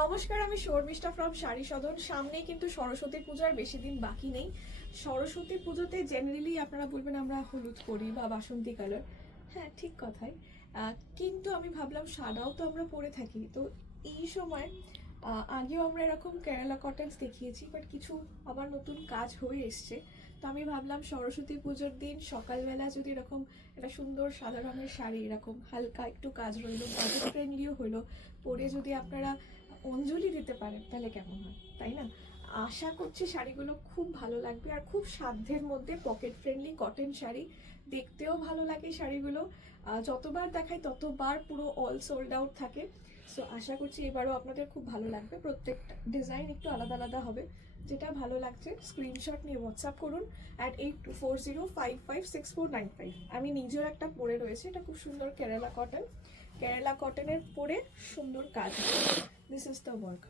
নমস্কার, আমি শর্মিষ্ঠা ফ্রম শাড়ি সদন। সামনেই কিন্তু সরস্বতী পূজার বেশি দিন বাকি নেই। সরস্বতী পুজোতে জেনারেলি আপনারা বলবেন আমরা হলুদ করি বা বাসন্তী কালার। হ্যাঁ, ঠিক কথাই। কিন্তু আমি ভাবলাম সাদাও তো আমরা পরে থাকি, তো এই সময় আগেও আমরা এরকম কেরালা কটনস দেখিয়েছি, বাট কিছু আবার নতুন কাজ হয়ে এসছে। তো আমি ভাবলাম সরস্বতী পুজোর দিন সকালবেলা যদি এরকম একটা সুন্দর সাদা রঙের শাড়ি, এরকম হালকা একটু কাজ রইলো, বাজেট ফ্রেন্ডলিও হলো, পরে যদি আপনারা অঞ্জলি দিতে পারেন তাহলে কেমন হয়, তাই না? আশা করছি শাড়িগুলো খুব ভালো লাগবে আর খুব সাধ্যের মধ্যে পকেট ফ্রেন্ডলি কটন শাড়ি। দেখতেও ভালো লাগে শাড়িগুলো, যতবার দেখাই ততবার পুরো অল সোল্ড আউট থাকে। সো আশা করছি এবারও আপনাদের খুব ভালো লাগবে। প্রত্যেকটা ডিজাইন একটু আলাদা আলাদা হবে। যেটা ভালো লাগছে স্ক্রিনশট নিয়ে হোয়াটসঅ্যাপ করুন @8240556495। আমি নিজেও একটা পরে রয়েছে, এটা খুব সুন্দর কেরালা কটন। কেরালা কটনের পরে সুন্দর কাজ আছে। This is the work.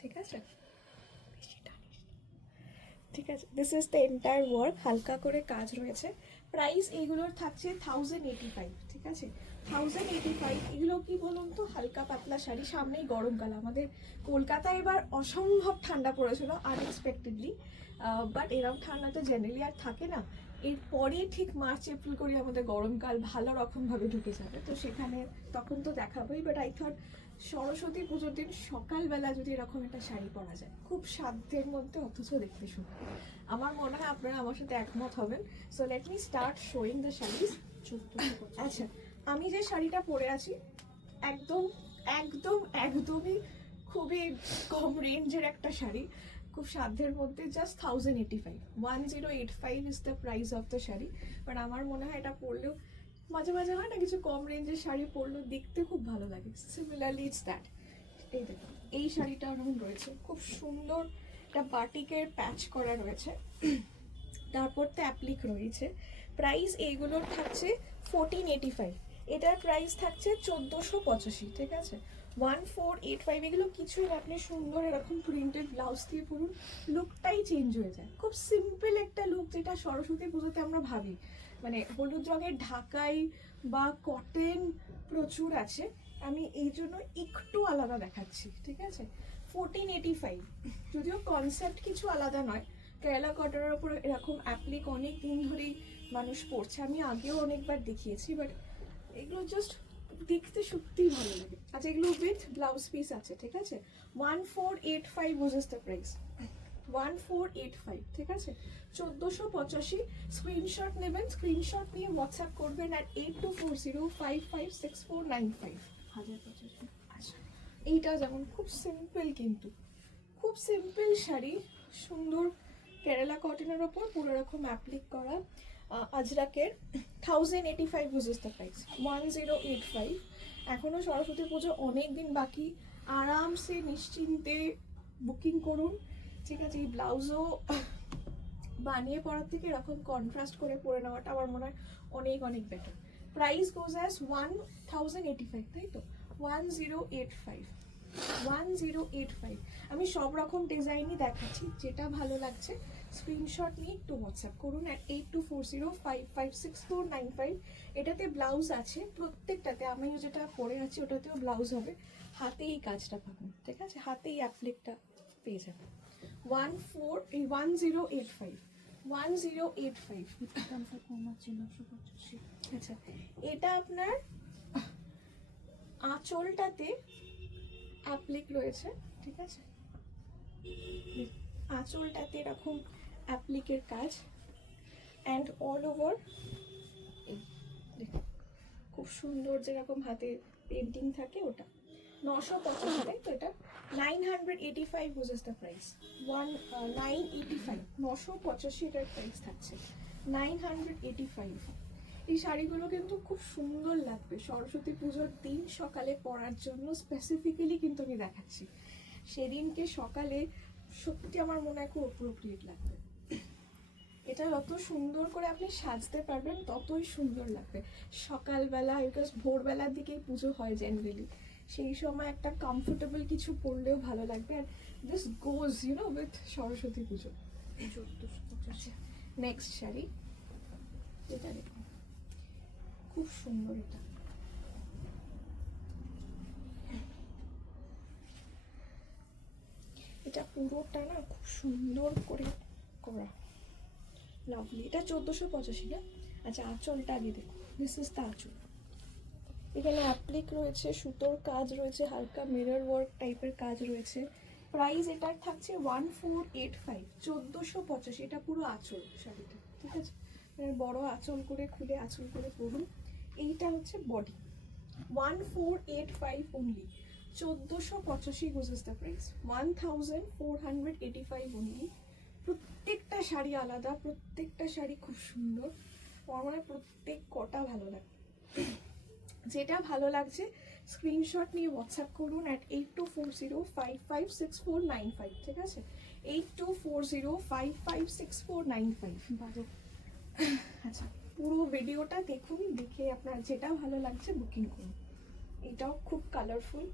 ঠিক আছে, ঠিক আছে, this is the entire work. হালকা করে কাজ রয়েছে। প্রাইস এইগুলোর থাকছে 1085। ঠিক আছে, 1085। এগুলো কি বলুন তো, হালকা পাতলা শাড়ি। সামনেই গরমকাল, আমাদের কলকাতায় এবার অসম্ভব ঠান্ডা পড়েছিল আনএক্সপেক্টেডলি, বাট এরকম ঠান্ডা তো জেনারেলি আর থাকে না। এরপরে ঠিক মার্চ এপ্রিল করে আমাদের গরমকাল ভালো রকমভাবে ঢুকে যাবে, তো সেখানে তখন তো দেখাবোই। বাট আই থট সরস্বতী পুজোর দিন সকালবেলা যদি এরকম একটা শাড়ি পরা যায়, খুব সাধ্যের মধ্যে অথচ দেখতে সুন্দর, আমার মনে হয় আপনারা আমার সাথে একমত হবেন। So let me start showing the saris. আচ্ছা, আমি যে শাড়িটা পরে আছি একদম একদম একদমই খুবই কম রেঞ্জের একটা শাড়ি, খুব সাধ্যের মধ্যে, just 1085 is the price of the sari. But আমার মনে হয় এটা পরলেও, মাঝে মাঝে হয় না কিছু কম রেঞ্জের শাড়ি পরলেও দেখতে খুব ভালো লাগে, সিমিলারলি ইটস দ্যাট। এই দেখুন, এই শাড়িটা ওরকম রয়েছে, খুব সুন্দর একটা বাটিকের প্যাচ করা রয়েছে, তারপর তো অ্যাপ্লিক রয়েছে। প্রাইস এইগুলোর থাকছে 1485, এটার প্রাইস থাকছে 1485। ঠিক আছে, 1485। এগুলো কিছুই না, আপনি সুন্দর এরকম প্রিন্টেড ব্লাউজ দিয়ে পরুন, লুকটাই চেঞ্জ হয়ে যায়। খুব সিম্পল একটা লুক, যেটা সরস্বতী পুজোতে আমরা ভাবি, মানে হলুদ রঙের ঢাকাই বা কটন প্রচুর আছে, আমি এই জন্য একটু আলাদা দেখাচ্ছি। ঠিক আছে, 1485, যদিও কনসেপ্ট কিছু আলাদা নয়। কেরালা কটনের ওপর এরকম অ্যাপ্লিক অনেক দিন ধরেই মানুষ পড়ছে, আমি আগেও অনেকবার দেখিয়েছি, বাট এগুলো জাস্ট দেখতে সত্যিই ভালো লাগে। আচ্ছা, এগুলো উইথ ব্লাউজ পিস আছে। ঠিক আছে, 1485 বুঝেস দ্য প্রাইস, 1485। ঠিক আছে, 1485। স্ক্রিনশট নেবেন, স্ক্রিনশট নিয়ে হোয়াটসঅ্যাপ করবেন @8240556495। 1085। আচ্ছা, এইটা যেমন খুব সিম্পল, কিন্তু খুব সিম্পল শাড়ি, সুন্দর কেরালা কটনের ওপর পুরো রকম অ্যাপ্লিক করা, আজরাকের। 1085 বুঝেস দ্য প্রাইস, 1085। এখনও সরস্বতী পুজো অনেক দিন বাকি, আরামসে নিশ্চিন্তে বুকিং করুন। ঠিক আছে, এই ব্লাউজও বানিয়ে পরার থেকে এরকম কন্ট্রাস্ট করে পরে নেওয়াটা আমার মনে হয় অনেক অনেক বেটার। প্রাইস গোজ অ্যাজ 1085, তাই তো, 1085, 1085। আমি সব রকম ডিজাইনই দেখাচ্ছি, যেটা ভালো লাগছে স্ক্রিনশট নিয়ে একটু হোয়াটসঅ্যাপ করুন @8240556495। এটাতে ব্লাউজ আছে প্রত্যেকটাতে, আমি যেটা পরে আছি ওটাতেও ব্লাউজ হবে, হাতেই কাজটা পাবেন। ঠিক আছে, হাতেই অ্যাপ্লিকটা পেয়ে যাবেন। 1085, 1085। দামটা কম আছে 985। আচ্ছা, এটা আপনার আঁচলটাতে অ্যাপ্লিক রয়েছে। ঠিক আছে, আঁচলটাতে এরকম অ্যাপ্লিকের কাজ, অ্যান্ড অল ওভার খুব সুন্দর যেরকম হাতে পেন্টিং থাকে ওটা। 985, তাই তো, এটা 985 বুঝেস দ্য প্রাইস, 985, 985 এটার প্রাইস থাকছে, 985। এই শাড়িগুলো কিন্তু খুব সুন্দর লাগবে সরস্বতী পুজোর দিন সকালে পরার জন্য, স্পেসিফিক্যালি কিন্তু আমি দেখাচ্ছি। সেদিনকে সকালে সত্যি আমার মনে হয় খুব অ্যাপ্রোপ্রিয়েট লাগবে। এটা যত সুন্দর করে আপনি সাজতে পারবেন ততই সুন্দর লাগবে সকালবেলা, বিকজ ভোরবেলার দিকেই পুজো হয় জেনারেলি, সেই সময় একটা কমফোর্টেবল কিছু পরলেও ভালো লাগবে। আর this goes with Saraswati Puja. 1485। Next sari, এটা দেখুন, খুব সুন্দর। এটা এটা পুরোটা না খুব সুন্দর করে করা, লাভলি। এটা 1485 না? আচ্ছা আঁচলটা আগে দেখো, দিস ইজ দ্য আঁচল। এখানে অ্যাপ্লিক রয়েছে, সুতোর কাজ রয়েছে, হালকা মিরর ওয়ার্ক টাইপের কাজ রয়েছে। প্রাইস এটার থাকছে 1485, 1485। এটা পুরো আঁচল শাড়িটা, ঠিক আছে? মানে বড় আঁচল করে খুলে আঁচল করে পরুন। এইটা হচ্ছে body, 1485 only, 1485 goes the price, 1485 only. প্রত্যেকটা শাড়ি আলাদা, প্রত্যেকটা শাড়ি খুব সুন্দর, আমার মনে হয় প্রত্যেক কটা ভালো লাগে। যেটা ভালো লাগছে স্ক্রিনশট নিয়ে হোয়াটসঅ্যাপ করুন অ্যাট 8240556495, ঠিক আছে? 8240556495। বাজে। আচ্ছা, পুরো ভিডিওটা দেখুন, দেখে আপনার যেটা ভালো লাগছে বুকিং করুন। এটাও খুব কালারফুল।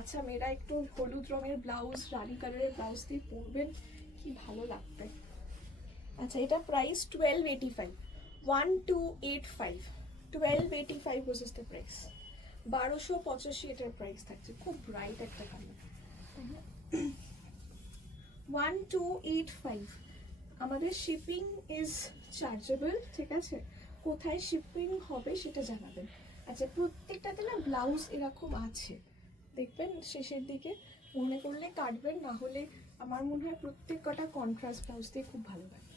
আচ্ছা, মেয়েরা একটু হলুদ রঙের ব্লাউজ, রানী কালারের ব্লাউজ দিয়ে পরবেন, কি ভালো লাগবে। আচ্ছা, এটা প্রাইস 1285, 1285, 1285 was the price, 1285 এটার প্রাইস থাকছে। খুব ব্রাইট একটা কালার, 1285। আমাদের শিপিং ইজ চার্জেবল, ঠিক আছে? কোথায় শিপিং হবে সেটা জানাবেন। আচ্ছা, প্রত্যেকটাতে না ব্লাউজ এরকম আছে, দেখবেন শেষের দিকে, মনে করলে কাটবেন, না হলে আমার মনে হয় প্রত্যেক কটা কন্ট্রাস্ট ব্লাউজ দিয়ে খুব ভালো লাগে।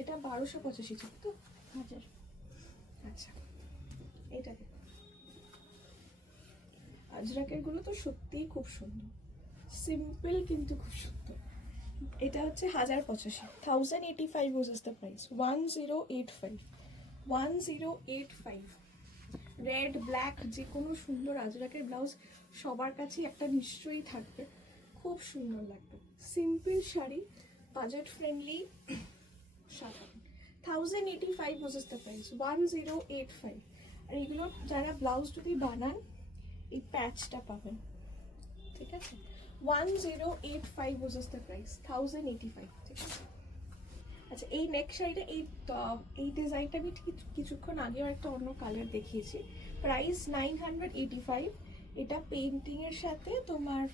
এটা 1285 ছিল তো? হাজার। আচ্ছা, এটা দেখুন, আজরাকের গুলো তো সত্যিই খুব সুন্দর, সিম্পল কিন্তু খুব সুন্দর। এটা হচ্ছে 1085, 1085 was the price, 1085, 1085। Red black যে কোনো সুন্দর আজরাকের ব্লাউজ সবার কাছেই একটা নিশ্চয়ই থাকবে, খুব সুন্দর লাগবে। সিম্পল শাড়ি, বাজেট ফ্রেন্ডলি, সাধারণ। 1085 was the price, 1085। আর এগুলো যারা ব্লাউজ যদি বানান এই প্যাচটা পাবেন, ঠিক আছে? 1085 was the price, 1085, ঠিক আছে? আচ্ছা, এই নেক শাড়িটা, এই ডিজাইনটা আমি কিছুক্ষণ আগেও একটা অন্য কালার দেখিয়েছি, প্রাইস 985। এটা পেইন্টিং এর সাথে তোমার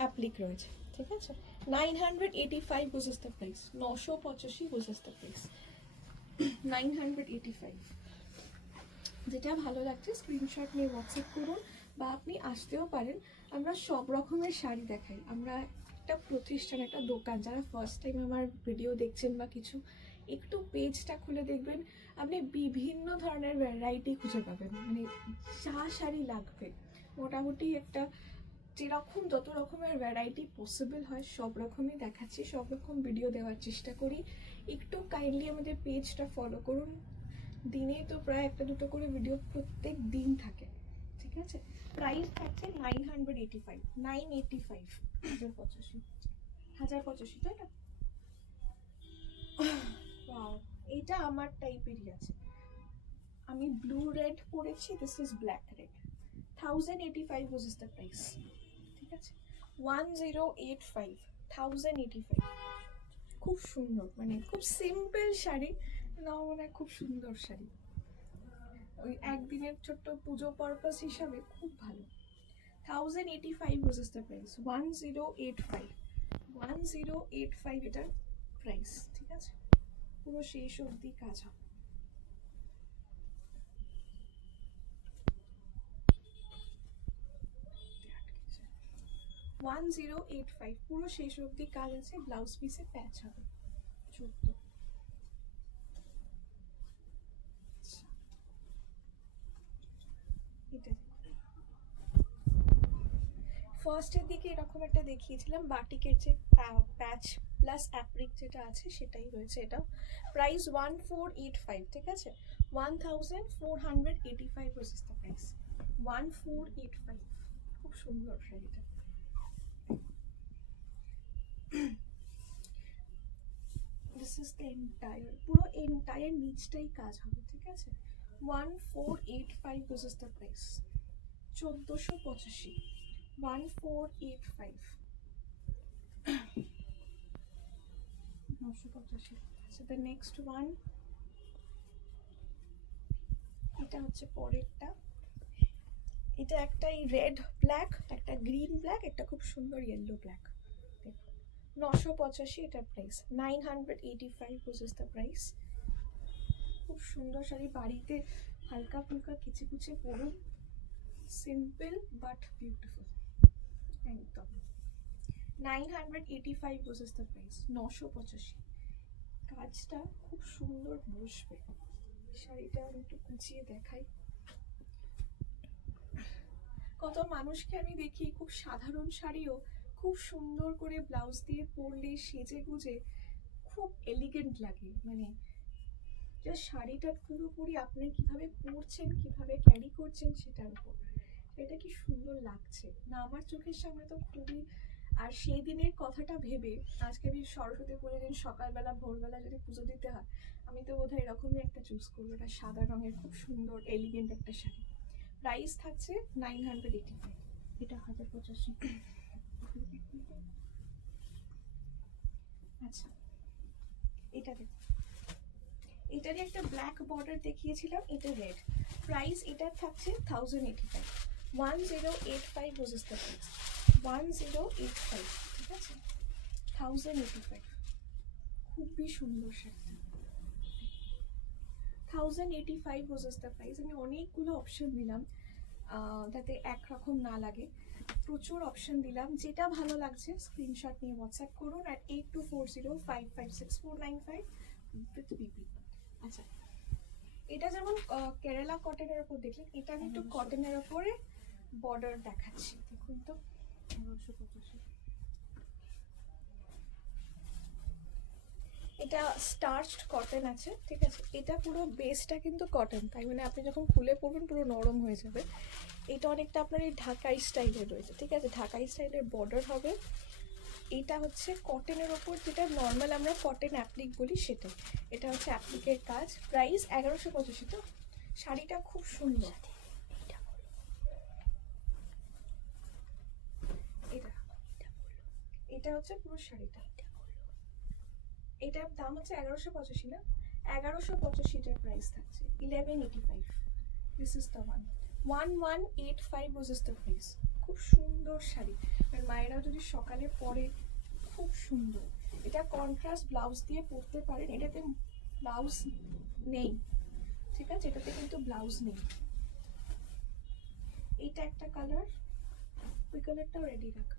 অ্যাপ্লিক রয়েছে, ঠিক আছে? 985 was the price, 985 was the price, 985। যেটা ভালো লাগছে স্ক্রিনশট নিয়ে হোয়াটসঅ্যাপ করুন, বা আপনি আসতেও পারেন। আমরা সব রকমের শাড়ি দেখাই, আমরা একটা প্রতিষ্ঠান, একটা দোকান। যারা ফার্স্ট টাইম আমার ভিডিও দেখছেন বা কিছু, একটু পেজটা খুলে দেখবেন, আপনি বিভিন্ন ধরনের ভ্যারাইটি খুঁজে পাবেন। মানে যা শাড়ি লাগবে মোটামুটি একটা, যেরকম যত রকমের ভ্যারাইটি পসিবল হয় সব রকমই দেখাচ্ছি, সব রকম ভিডিও দেওয়ার চেষ্টা করি। একটু কাইন্ডলি আমাদের পেজটা ফলো করুন, দিনে তো প্রায় একটা দুটো করে ভিডিও প্রত্যেক দিন থাকে, ঠিক আছে? প্রাইস থাকছে 985, 985, 1085, 1085, তাই না? ওয়াও, এটা আমার টাইপেরই আছে। আমি ব্লু রেড পরেছি, this is black red. 1085 was the price, ঠিক আছে? 1085, 1085। খুব সুন্দর, মানে খুব সিম্পল শাড়ি, না মানে খুব সুন্দর শাড়ি, ওই একদিনের ছোট্ট পুজো পারপাস হিসাবে খুব ভালো। 1085 was the price, 1085, 1085 এটার প্রাইস, ঠিক আছে? পুরো শেষ অবধি কাজ হবে। 1085 পুরো শেষ অবধি কাজ আছে, ব্লাউজ পিসে প্যাচ হবে 14। এটা ফার্স্টের দিকে এরকম একটা দেখিয়েছিলাম, বাটিকের যে প্যাচ প্লাস অ্যাপ্রিক যেটা আছে সেটাই রয়েছে। এটা প্রাইস 1485, ঠিক আছে? 1485 was the price, 1485। খুব সুন্দর শাড়িটা। দিস ইজ দ্য এন্টায়ার, পুরো এন্টায়ার নিচটাই কাজ হবে, ঠিক আছে? 1485 was the price, 1485, 1485, 985। So the next one, এটা হচ্ছে পরেরটা, এটা একটা রেড ব্ল্যাক, একটা গ্রিন ব্ল্যাক, একটা খুব সুন্দর ইয়েলো ব্ল্যাক। দেখো 985 এটার প্রাইস, 985 ইজ দ্য প্রাইস। খুব সুন্দর শাড়ি, বাড়িতে হালকা ফুলকা কিচে কুচে পরুন, সিম্পল বাট বিউটিফুল একদম। 985 ইজ দ্য প্রাইস, 985। কাজটা খুব সুন্দর বসবে। শাড়িটা আমি একটু কুচিয়ে দেখাই। কত মানুষকে আমি দেখি খুব সাধারণ শাড়িও খুব সুন্দর করে ব্লাউজ দিয়ে পরলে সেজে গুজে খুব এলিগেন্ট লাগে। মানে যে শাড়িটা পুরোপুরি আপনি কিভাবে পরছেন, কিভাবে ক্যারি করছেন সেটার উপর, এটা কি সুন্দর লাগছে না আমার চোখের সামনে তো খুবই। আর সেই দিনের কথাটা ভেবে আজকে আমি সরস্বতী পুজোর দিন সকালবেলা ভোরবেলা যদি পুজো দিতে হয়, আমি তো বোধহয় এরকমই একটা চুজ করবো। এটা সাদা রঙের খুব সুন্দর এলিগেন্ট একটা শাড়ি। প্রাইস থাকছে 985। এটা 1085। আচ্ছা, এটা দেখো, এটারই একটা ব্ল্যাক বর্ডার দেখিয়েছিলাম, এটা রেড। প্রাইস এটার থাকছে 1085, 1085 ইজ দ্য প্রাইস, 1085। ঠিক আছে, 1085। খুবই সুন্দর শাড়িটা, 1085 ইজ দ্য প্রাইস। আমি অনেকগুলো অপশন দিলাম যাতে একরকম না লাগে, প্রচুর অপশন দিলাম। যেটা ভালো লাগছে স্ক্রিনশট নিয়ে হোয়াটসঅ্যাপ করুন at 8240556495 উইথ বিপি। আচ্ছা, এটা যেমন কেরালা কটনের ওপর দেখলেন, এটা আমি একটু কটনের ওপরে বর্ডার দেখাচ্ছি, দেখুন তো। 1185। এটা স্টার্চড কটন আছে, ঠিক আছে। এটা পুরো বেসটা কিন্তু কটন, তাই মানে আপনি যখন খুলে পরবেন পুরো নরম হয়ে যাবে। এটা অনেকটা আপনার এই ঢাকাই স্টাইলের রয়েছে, ঠিক আছে, ঢাকাই স্টাইলের বর্ডার হবে। এটা হচ্ছে কটনের ওপর, যেটা নর্মাল আমরা কটন অ্যাপ্লিক বলি সেটাই। এটা হচ্ছে অ্যাপ্লিকের কাজ। প্রাইস 1185। তো শাড়িটা খুব সুন্দর। এটা এটা হচ্ছে পুরো শাড়িটা, এটার দাম হচ্ছে 1185 না, 1185টার প্রাইস থাকছে 1185। This is the one, 1185 is the price. খুব সুন্দর শাড়ি, আর মায়েরা যদি সকালে পরে খুব সুন্দর। এটা কন্ট্রাস্ট ব্লাউজ দিয়ে পরতে পারেন, এটাতে ব্লাউজ নেই, ঠিক আছে, এটাতে কিন্তু ব্লাউজ নেই। এইটা একটা কালার, ওই কালারটাও রেডি রাখা।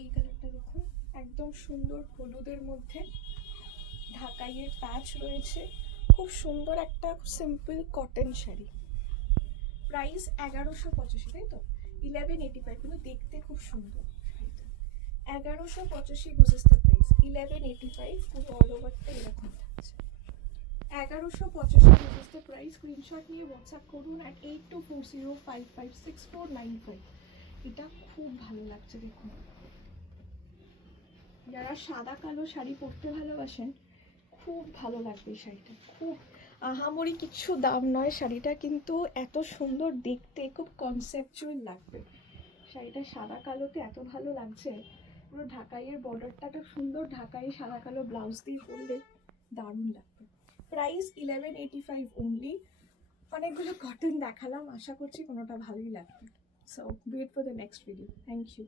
এই কালারটা দেখুন, একদম সুন্দর হলুদের মধ্যে ঢাকাইয়ের প্যাচ রয়েছে। খুব সুন্দর একটা সিম্পল কটন শাড়ি। প্রাইস 1185, তাই তো, 1185, কিন্তু দেখতে খুব সুন্দর শাড়িটা। 1185 বুঝেছ দ্য প্রাইস, 1185। পুরো অল ওভারটা এরকম থাকছে। 1185 বুঝেছ দ্য প্রাইস। স্ক্রিনশট নিয়ে হোয়াটসঅ্যাপ করুন at 8240556495। এটা খুব ভালো লাগছে দেখুন। যারা সাদা কালো শাড়ি পরতে ভালোবাসেন খুব ভালো লাগবে এই শাড়িটা। খুব আহামরি কিচ্ছু দাম নয়, শাড়িটা কিন্তু এত সুন্দর দেখতে, খুব কনসেপচুয়াল লাগবে শাড়িটা। সাদা কালোতে এত ভালো লাগছে, পুরো ঢাকাইয়ের বর্ডারটা এত সুন্দর, ঢাকাই সাদা কালো ব্লাউজ দিয়ে পরলে দারুণ লাগবে। Price 1185 only. অনেকগুলো কটন দেখালাম, আশা করছি কোনোটা ভালোই লাগবে। So wait for the next video. Thank you.